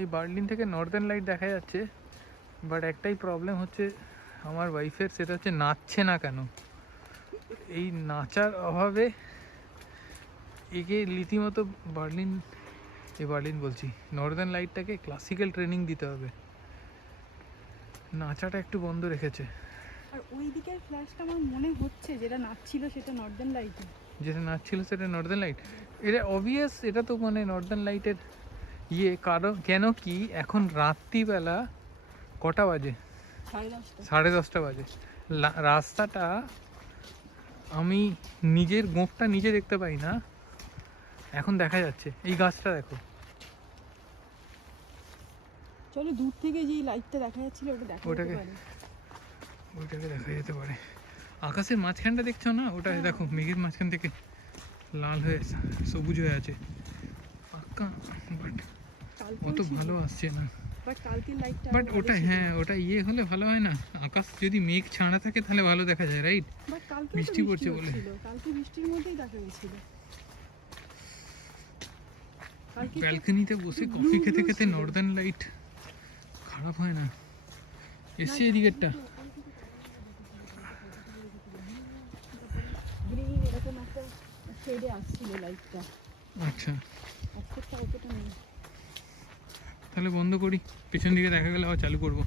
এই বার্লিন থেকে Northern light দেখা যাচ্ছে, বাট একটাই প্রবলেম হচ্ছে আমার ওয়াইফের, সেটা হচ্ছে নাচছে না কেন। এই নাচার অভাবে একে রীতিমতো বার্লিন বলছি, নর্দার্ন লাইটটাকে ক্লাসিক্যাল ট্রেনিং দিতে হবে। নাচাটা একটু বন্ধ রেখেছে। আর ওই দিকের ফ্ল্যাশটা আমার মনে হচ্ছে যেটা নাচছিল সেটা নর্দার্ন লাইটে, যেটা নাচছিল সেটা নর্দার্ন লাইট। এটা অবভিয়াস, এটা তো মানে নর্দার্ন লাইটের কারণ কেন কি এখন রাত্রিবেলা কটা বাজে? 10:30 বাজে। রাস্তাটা আমি নিজের গোঁফটা নিজে দেখতে পাই না, এখন দেখা যাচ্ছে। এই গাছটা দেখো, চলো দূর থেকে যে লাইটটা দেখা যাচ্ছিল ওটা দেখা যেতে পারে। ওইটাকে দেখা যেতে পারে। আকাশের মাঝখানটা দেখছো না, ওটা দেখো মেঘের মাঝখান থেকে লাল হয়ে সবুজ হয়ে আছে পাক্কা, বাট অত ভালো আসছে না। বাট ওটা ওটা হলে ভালো হয় না, আকাশ যদি মেঘ ছাড়া থাকে তাহলে ভালো দেখা যায়, রাইট? বৃষ্টি পড়ছে বলে কালকে বৃষ্টির মধ্যেই দেখা গেছিল। ব্যালকনিতে বসে কফি খেতে খেতে নর্দার্ন লাইট খারাপ হয় না। এসছি এদিকেরটা, আচ্ছা তাহলে বন্ধ করি, পেছন দিকে দেখা গেলে আবার চালু করবো।